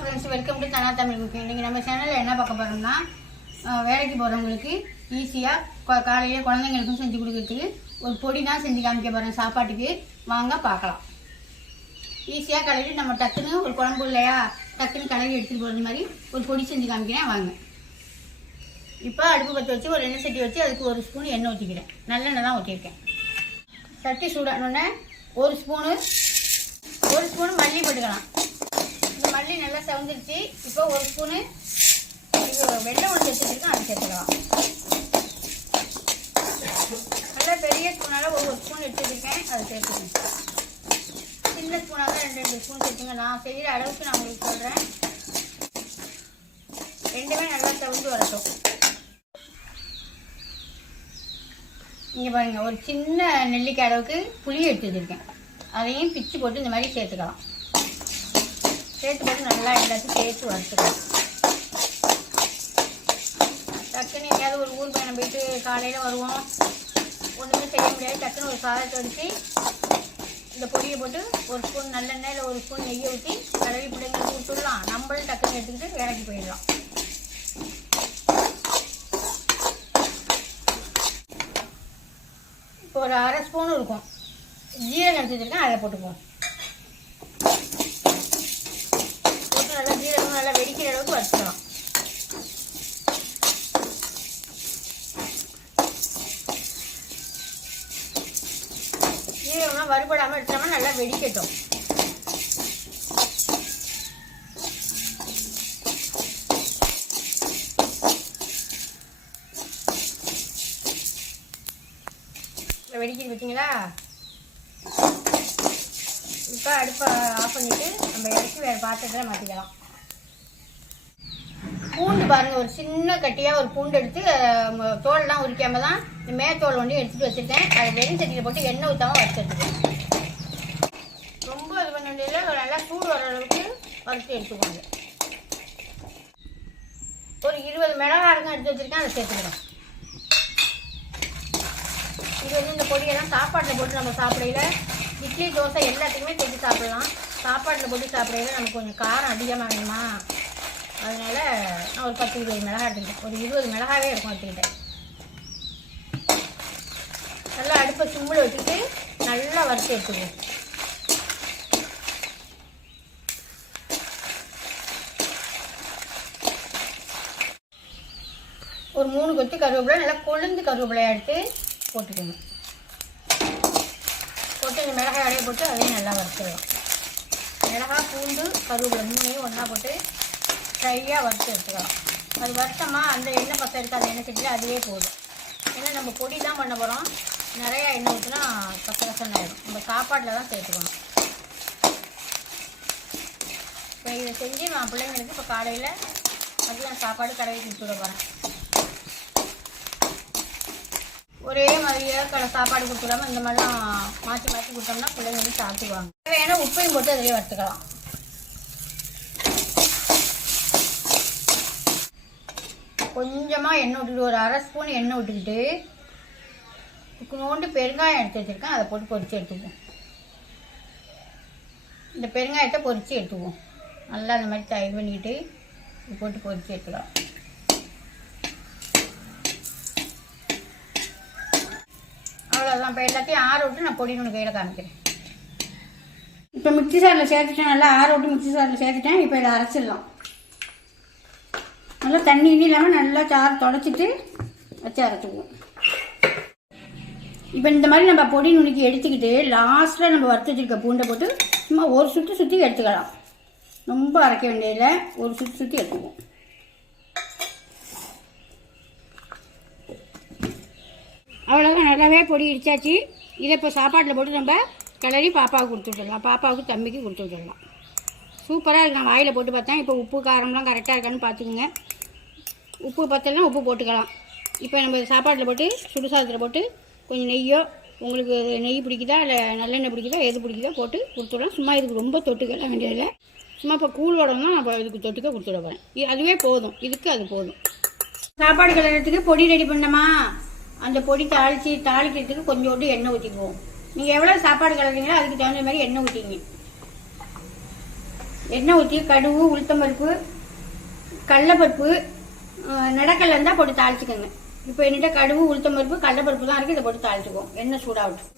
Friends, welcome to Dhana Tamil cooking. இன்றைக்கி நம்ம சேனலில் என்ன பார்க்க போகிறோம்னா, வேலைக்கு போகிறவங்களுக்கு ஈஸியாக காலையிலே குழந்தைங்களுக்கும் செஞ்சு கொடுக்குறதுக்கு ஒரு பொடி தான் செஞ்சு காமிக்க போகிறேன் சாப்பாட்டுக்கு. வாங்க பார்க்கலாம். ஈஸியாக கலரி நம்ம டக்குன்னு ஒரு குழம்பு இல்லையா, டக்குன்னு கலரி எடுத்துகிட்டு போகிறது மாதிரி ஒரு பொடி செஞ்சு காமிக்கிறேன் வாங்க. இப்போ அடுப்பு பற்ற வச்சு ஒரு எண்ணெய் சட்டி வச்சு அதுக்கு ஒரு ஸ்பூன் எண்ணெய் ஊற்றிக்கிறேன். நல்லெண்ணெய் தான் ஊற்றிருக்கேன். சட்டி சூடானோடனே ஒரு ஸ்பூனு மல்லி போட்டுக்கலாம். இந்த மல்லி நல்லா செவந்துருச்சு. இப்போ ஒரு ஸ்பூனு வெள்ளை உளுந்து வச்சுருக்கேன், அதை சேர்த்துக்கலாம். நல்லா பெரிய ஸ்பூனால் ஒரு ஸ்பூன் எடுத்துருக்கேன், அதை சேர்த்துக்கேன். சின்ன ஸ்பூனாக தான் 2 ஸ்பூன் சேர்த்துங்க. நான் செய்கிற அளவுக்கு நான் உங்களுக்கு சொல்கிறேன். ரெண்டுமே நல்லா செவந்து வரட்டும். இங்கே பாருங்கள், ஒரு சின்ன நெல்லிக்காய் அளவுக்கு புளி எடுத்து வச்சுருக்கேன். அதையும் பிச்சு போட்டு இந்த மாதிரி சேர்த்துக்கலாம். சேர்த்து போட்டு நல்லா எல்லாத்தையும் சேர்த்து வறுத்துக்கலாம். டக்குன்னு எங்கேயாவது ஒரு ஊர் பயணம் போயிட்டு காலையில் வருவோம், ஒன்றுமே செய்ய முடியாது. டக்குன்னு ஒரு சாதத்தை வச்சு இந்த பொடியை போட்டு ஒரு ஸ்பூன் நல்லெண்ணெய் இல்லை ஒரு ஸ்பூன் நெய்யை ஊற்றி கலரி பிள்ளைங்களுக்கு விட்டுடலாம். நம்மளும் டக்குன்னு எடுத்துக்கிட்டு வேலைக்கு போயிடலாம். இப்போ ஒரு அரை ஸ்பூன் இருக்கும் ஜீரகம் எடுத்து வச்சுருக்கேன், அதை போட்டுக்குவோம். போட்டு நல்லா ஜீரகம் நல்லா வெடிக்கிற அளவுக்கு வச்சுக்கலாம். ஜீரகம்லாம் வறுபடாமல் எடுத்தோம்னா நல்லா வெடிக்கட்டும். வெடிக்கிட்டு பார்த்தீங்களா? இப்போ அடுப்பை ஆஃப் பண்ணிவிட்டு நம்ம இறக்கி வேறு பாத்திரத்தில் மாற்றிக்கலாம். பூண்டு பாருங்கள், ஒரு சின்ன கட்டியாக ஒரு பூண்டு எடுத்து தோலெலாம் உரிக்காமல் தான் இந்த மேத்தோல் ஒன்றையும் எடுத்துகிட்டு வச்சுருக்கேன். அதை வெறும் சட்டியில் போட்டு எண்ணெய் ஊற்றாமல் வறுத்து எடுத்துக்கேன். ரொம்ப இது பண்ண வேண்டியதில்லை, நல்லா சூடு வர அளவுக்கு வறுத்து எடுத்துக்கோங்க. ஒரு 20 மிளகாய் எடுத்து வச்சுருக்கேன், அதை சேர்த்துக்கிறேன். இது வந்து இந்த பொடியெல்லாம் சாப்பாட்டில் போட்டு நம்ம சாப்பிடையில இட்லி தோசை எல்லாத்துக்குமே சேர்த்து சாப்பிடலாம். சாப்பாட்டில் போட்டு சாப்பிடையில நமக்கு கொஞ்சம் காரம் அதிகமாக வேணுமா, அதனால் நான் ஒரு 10-20 மிளகாய் எடுத்துக்கிட்டேன். ஒரு 20 மிளகாவே இருக்கும் எடுத்துக்கிட்டேன். நல்லா அடுப்பை சிம்மில் வச்சுட்டு நல்லா வறுத்து எடுத்துக்குவோம். ஒரு 3 கொத்து கருவேப்பிலை, நல்லா கொழுந்து கருவேப்பிலையாக எடுத்து போட்டுக்கணும். போட்டு இந்த மிளகாய் அடைய போட்டு அதையும் நல்லா வறுத்துடலாம். மிளகாய், பூண்டு, கருவேப்பிலை 3ஐயும் ஒன்றா போட்டு ஃப்ரையாக வறுத்து எடுத்துக்கலாம். அது வறுத்தமா அந்த எண்ணெய் பசை இருக்குது, அந்த எண்ணெய் சட்டியில் அதுவே போதும். ஏன்னா நம்ம பொடி தான் பண்ண போகிறோம். நிறையா எண்ணெய் ஊற்றினா கசகசன்னு ஆகிடும். நம்ம சாப்பாட்டில் தான் சேர்த்துக்கணும். இப்போ இதை செஞ்சு நான் பிள்ளைங்களுக்கு இப்போ காலையில் மதியம் சாப்பாடு கடையை கொடுத்துட போகிறேன். ஒரே மாதிரியே சாப்பாடு கொடுத்துடாமல் இந்த மாதிரிலாம் மாற்றி மாற்றி கொடுத்தோம்னா பிள்ளைங்க வந்து சாப்பிடுவாங்க. தேவையான உப்பையும் போட்டு அதிலே வறுத்துக்கலாம். கொஞ்சமாக எண்ணெய் விட்டுட்டு ஒரு அரை ஸ்பூன் எண்ணெய் விட்டுக்கிட்டு நோண்டு பெருங்காயம் எடுத்து வச்சுருக்கேன், அதை போட்டு பொரித்து எடுத்துக்குவோம். இந்த பெருங்காயத்தை பொரித்து எடுத்துக்குவோம். நல்லா அந்த மாதிரி தயிர் பண்ணிக்கிட்டு இது போட்டு பொரித்து எடுத்துக்கலாம். அவ்வளோதான். இப்போ எல்லாத்தையும் ஆற விட்டு நான் பொடி ஒன்று கையில் காமிக்கிறேன். இப்போ மிக்சி சாரில் சேர்த்துட்டேன். நல்லா ஆற விட்டு மிக்சி சாரில் சேர்த்துட்டேன். இப்போ இதை அரைச்சிடலாம். நல்லா தண்ணி இல்லாமல் நல்லா சாறு தொடச்சிட்டு வச்சு அரைச்சிக்குவோம். இப்போ இந்த மாதிரி நம்ம பொடி நுணுக்கி எடுத்துக்கிட்டு லாஸ்ட்டில் நம்ம வறுத்து வச்சுருக்க பூண்டை போட்டு சும்மா ஒரு சுற்றி எடுத்துக்கலாம். ரொம்ப அரைக்க வேண்டியதில்லை, ஒரு சுற்றி எடுத்துக்குவோம். அவ்வளோதான், நல்லாவே பொடி இடிச்சாச்சு. இதை இப்போ சாப்பாட்டில் போட்டு நம்ம கிளறி பாப்பாவுக்கு கொடுத்து விட்டுடலாம். பாப்பாவுக்கு தம்பிக்கு கொடுத்து விட்டுடலாம். சூப்பராக இருக்கு. நான் வாயில் போட்டு பார்த்தேன். இப்போ உப்பு காரம்லாம் கரெக்டாக இருக்கான்னு பார்த்துக்குங்க. உப்பு பத்தலைன்னா உப்பு போட்டுக்கலாம். இப்போ நம்ம சாப்பாட்டில் போட்டு சுடு சாதத்தில் போட்டு கொஞ்சம் நெய்யோ, உங்களுக்கு நெய் பிடிக்குதா இல்லை நல்லெண்ணெய் பிடிக்குதா எது பிடிக்குதோ போட்டு கொடுத்துடலாம். சும்மா இதுக்கு ரொம்ப தொட்டுக்கலாம் வேண்டியதில்லை. சும்மா இப்போ கூழ் உடம்பு தான் நம்ம இதுக்கு தொட்டுக்க கொடுத்துட போகிறேன். அதுவே போதும், இதுக்கு அது போதும். சாப்பாடு கிளறதுக்கு பொடி ரெடி பண்ணோமா, அந்த பொடி தாளிக்கிறதுக்கு கொஞ்சோண்டு எண்ணெய் ஊற்றிக்குவோம். நீங்கள் எவ்வளோ சாப்பாடு கிளறீங்களோ அதுக்கு தகுந்த மாதிரி எண்ணெய் ஊற்றிங்க. எண்ணெய் ஊற்றி கடுகு, உளுத்தம்பருப்பு, கடலைப்பருப்பு, நடக்கல்ல இருந்தால் போட்டு தாளிச்சுக்கோங்க. இப்போ என்கிட்ட கடுகு, உளுத்தம்பருப்பு, கடலைப்பருப்பு தான் இருக்குது. இதை போட்டு தாளிச்சுக்குவோம். எண்ணெய் சூடாகட்டும்.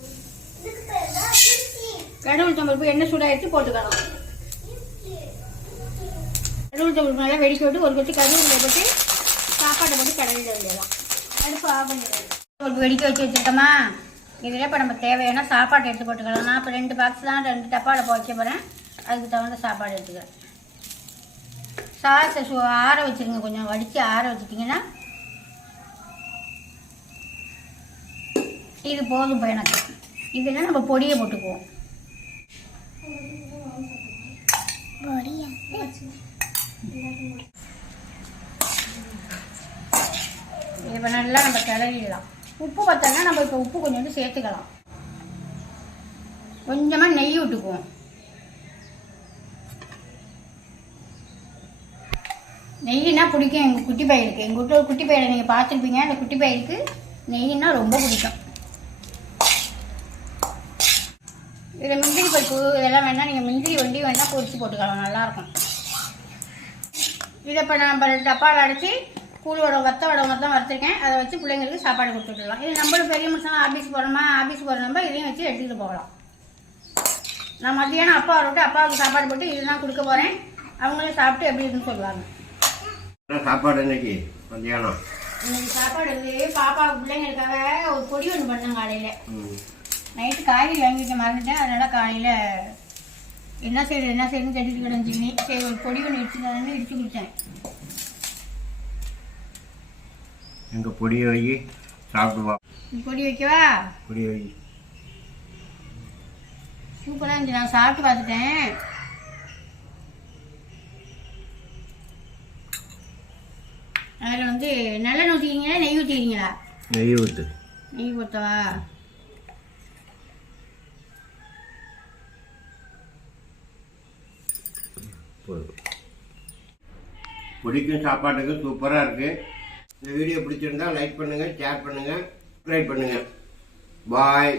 கடுகு, உளுத்தம்பருப்பு எண்ணெய் சூடாகிடுச்சு, போட்டுக்கலாம். கடுகு, உளுத்தம்பருப்பு நல்லா வெடிக்க விட்டு ஒரு கொத்து கருவேப்பிலை போட்டு சாப்பாட்டை போட்டு கடலில் வந்துடலாம். அடுப்பு ஆஃப் பண்ணிடலாம். பருப்பு வெடிக்க வச்சு வச்சுருக்கோமா, இதில் இப்போ நம்ம தேவையான சாப்பாடு எடுத்து போட்டுக்கலாம். நான் இப்போ 2 பாக்ஸ் தான் 2 டப்பாவில் வைக்க போகிறேன். அதுக்கு தகுந்த சாப்பாடு எடுத்துக்கிறேன். சாதத்தை ஆற வச்சுருங்க. கொஞ்சம் வடித்து ஆற வச்சுட்டிங்கன்னா இது போதும். இப்போ எனக்கு இதில் நம்ம பொடியை போட்டுக்குவோம். இப்போ நல்லா நம்ம கிளறிடலாம். உப்பு பார்த்தோம்னா நம்ம இப்போ உப்பு கொஞ்சம் சேர்த்துக்கலாம். கொஞ்சமாக நெய் விட்டுக்குவோம். நெய்னா பிடிக்கும் எங்கள் குட்டி பையனுக்கு. எங்கள் வீட்டில் ஒரு குட்டி பையனை நீங்கள் பார்த்துருப்பீங்க. அந்த குட்டி பையனுக்கு நெய்னா ரொம்ப பிடிக்கும். இதில் முந்திரி பருப்பு இதெல்லாம் வேணால் நீங்கள் முந்திரி வண்டி வேணால் பொரிச்சு போட்டுக்கலாம். நல்லாயிருக்கும். இதை இப்போ நம்ம டப்பாவில் அடைச்சி கூழ் வடை, வத்த வடை தான் வறுத்துருக்கேன். அதை வச்சு பிள்ளைங்களுக்கு சாப்பாடு கொடுத்துட்டுலாம். இது நம்மளும் பெரிய மனுஷன் ஆஃபீஸ் போகிறோமா, ஆஃபீஸ் போகிற நம்ம இதையும் வச்சு எடுத்துக்கிட்டு போகலாம். நான் மத்தியானம் அப்பா விட்டு அப்பாவுக்கு சாப்பாடு போட்டு இதுதான் கொடுக்க போகிறேன். அவங்களே சாப்பிட்டு எப்படி இருக்குன்னு சொல்லுவாங்க. சாப்பாடு இன்னைக்கு மத்தியானம் இன்னைக்கு சாப்பாடு வந்து பாப்பாவுக்கு பிள்ளைங்களுக்காக ஒரு பொடி ஒன்று பண்ணேன். காலையில் நைட்டு காய்கறி வாங்கிட்டு மறந்துட்டேன். அதனால் காலையில் என்ன செய்யணும்னு தெரிஞ்சு கிடஞ்சிங்க. சரி ஒரு பொடி ஒன்று இடிச்சு கொடுத்தேன். எங்கள் பொடியை வை சாப்பிடுவா. பொடி வைக்கவா? பொடி வை. சூப்பராக இருந்துச்சு. நான் சாப்பிட்டு பார்த்துட்டேன். அதில் வந்து நல்லெண்ணெய் ஊற்றிக்கிங்களா, நெய் ஊற்றிக்கிறீங்களா? நெய் ஊற்று. நெய் ஊற்றவா? பொடிக்கும் சாப்பாட்டுக்கும் சூப்பராக இருக்குது. இந்த வீடியோ பிடிச்சிருந்தா லைக் பண்ணுங்கள், ஷேர் பண்ணுங்கள், சப்ஸ்கிரைப் பண்ணுங்கள். பாய்.